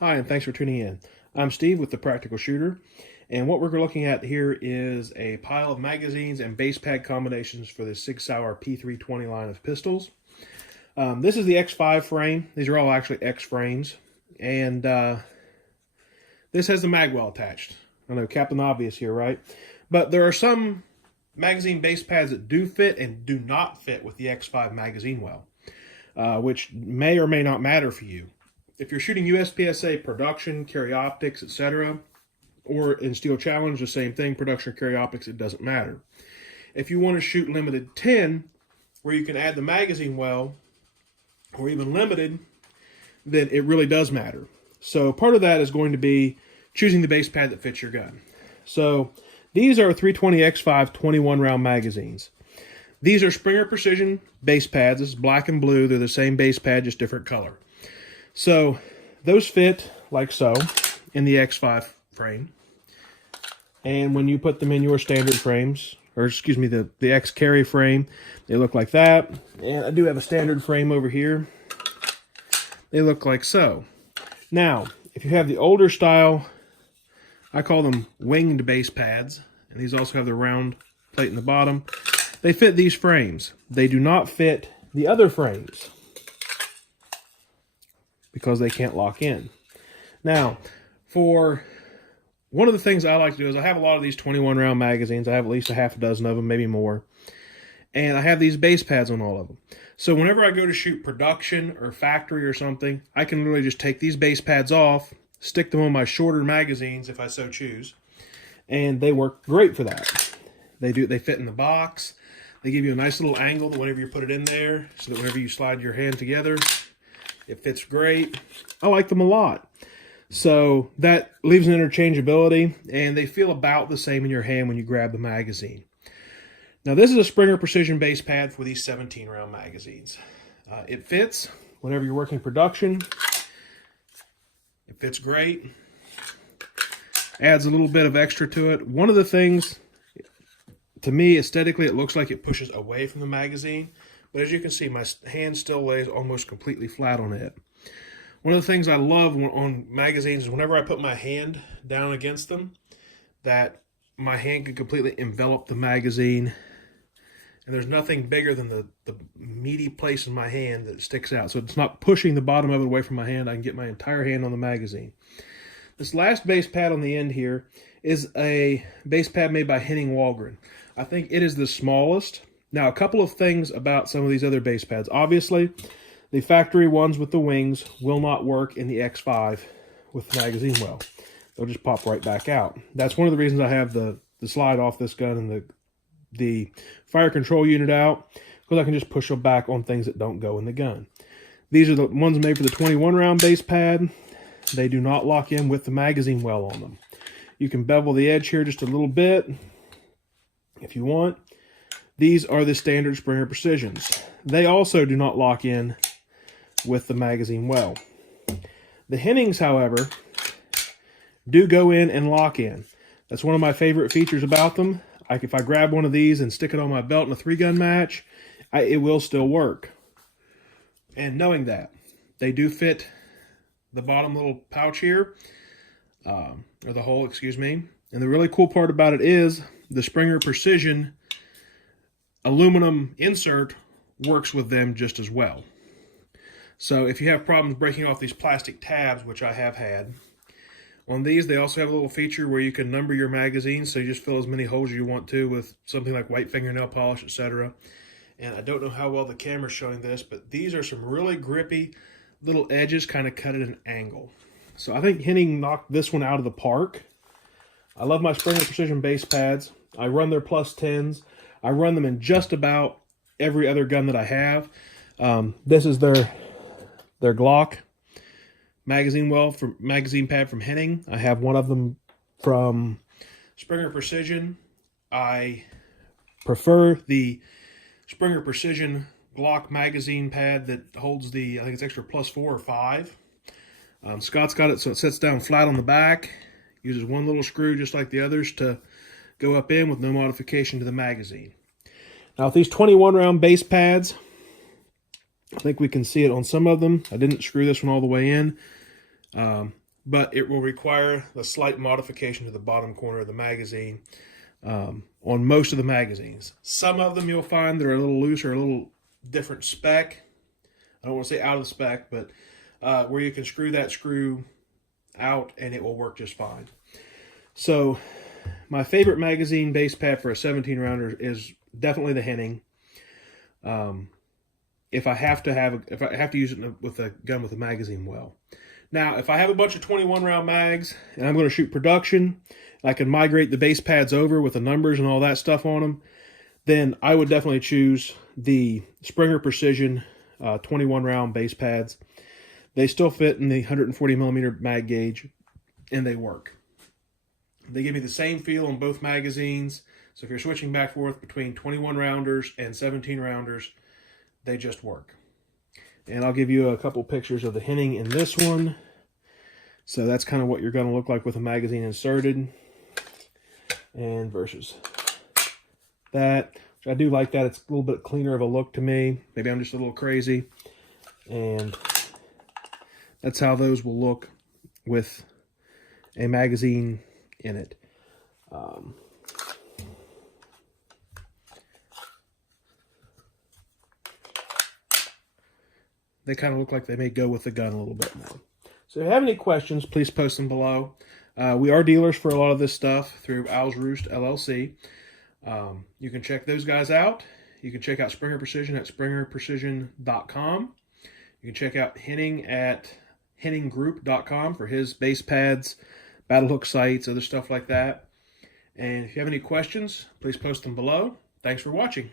Hi, and thanks for tuning in. I'm Steve with The Practical Shooter, and what we're looking at here is a pile of magazines and base pad combinations for the Sauer P320 line of pistols. This is the X5 frame. These are all actually X frames, and this has the mag well attached. I know, Captain Obvious here, right? But there are some magazine base pads that do fit and do not fit with the X5 magazine well, which may or may not matter for you. If you're shooting USPSA production, carry optics, etc., or in Steel Challenge, the same thing, production or carry optics, it doesn't matter. If you want to shoot limited 10, where you can add the magazine well, or even limited, then it really does matter. So part of that is going to be choosing the base pad that fits your gun. So these are 320 X5 21 round magazines. These are Springer Precision base pads. This is black and blue. They're the same base pad, just different color. So those fit like so in the X5 frame. And when you put them in your standard frames, or excuse me, the X carry frame, they look like that. And I do have a standard frame over here. They look like so. Now, if you have the older style, I call them winged base pads, and these also have the round plate in the bottom. They fit these frames. They do not fit the other frames, because they can't lock in. Now, for one of the things I like to do is I have a lot of these 21 round magazines. I have at least a half a dozen of them, maybe more. And I have these base pads on all of them. So whenever I go to shoot production or factory or something, I can literally just take these base pads off, stick them on my shorter magazines if I so choose, and they work great for that. They fit in the box. They give you a nice little angle whenever you put it in there, so that whenever you slide your hand together, it fits great. I like them a lot. So that leaves an interchangeability, and they feel about the same in your hand when you grab the magazine. Now this is a Springer Precision base pad for these 17 round magazines. It fits whenever you're working production. It fits great. Adds a little bit of extra to it. One of the things, to me, aesthetically, it looks like it pushes away from the magazine. But as you can see, my hand still lays almost completely flat on it. One of the things I love on magazines is whenever I put my hand down against them, that my hand can completely envelop the magazine. And there's nothing bigger than the meaty place in my hand that sticks out. So it's not pushing the bottom of it away from my hand. I can get my entire hand on the magazine. This last base pad on the end here is a base pad made by Henning. I think it is the smallest. Now, a couple of things about some of these other base pads. Obviously, the factory ones with the wings will not work in the X5 with the magazine well. They'll just pop right back out. That's one of the reasons I have the slide off this gun and the fire control unit out, because I can just push them back on things that don't go in the gun. These are the ones made for the 21 round base pad. They do not lock in with the magazine well on them. You can bevel the edge here just a little bit if you want. These are the standard Springer Precisions. They also do not lock in with the magazine well. The Hennings, however, do go in and lock in. That's one of my favorite features about them. If I grab one of these and stick it on my belt in a 3-gun match, it will still work. And knowing that, they do fit the bottom little pouch here, or the hole, excuse me. And the really cool part about it is the Springer Precision aluminum insert works with them just as well. So if you have problems breaking off these plastic tabs, which I have had, on these they also have a little feature where you can number your magazines, so you just fill as many holes as you want to with something like white fingernail polish, etc. And I don't know how well the camera's showing this, but these are some really grippy little edges, kind of cut at an angle. So I think Henning knocked this one out of the park. I love my Springer Precision base pads. I run their plus 10s. I run them in just about every other gun that I have. This is their Glock magazine pad from Henning. I have one of them from Springer Precision. I prefer the Springer Precision Glock magazine pad that holds the, I think it's extra plus 4 or 5. Scott's got it so it sits down flat on the back. Uses one little screw just like the others to go up in with no modification to the magazine. Now with these 21 round base pads, I think we can see it on some of them. I didn't screw this one all the way in. but it will require a slight modification to the bottom corner of the magazine on most of the magazines. Some of them you'll find they're a little loose or a little different spec. I don't want to say out of the spec, but where you can screw that screw out and it will work just fine. So my favorite magazine base pad for a 17 rounder is definitely the Henning. If I have to use it with a gun with a magazine well. Now, if I have a bunch of 21 round mags and I'm going to shoot production, I can migrate the base pads over with the numbers and all that stuff on them, then I would definitely choose the Springer Precision 21 round base pads. They still fit in the 140 millimeter mag gauge and they work. They give me the same feel on both magazines. So if you're switching back and forth between 21 rounders and 17 rounders, they just work. And I'll give you a couple pictures of the Henning in this one. So that's kind of what you're going to look like with a magazine inserted. And versus that. Which I do like that. It's a little bit cleaner of a look to me. Maybe I'm just a little crazy. And that's how those will look with a magazine in it. They kind of look like they may go with the gun a little bit more. So if you have any questions, please post them below. We are dealers for a lot of this stuff through Owl's Roost LLC. You can check those guys out. You can check out Springer Precision at springerprecision.com. You can check out Henning at henninggroup.com for his base pads, battle hook sights, other stuff like that. And if you have any questions, please post them below. Thanks for watching.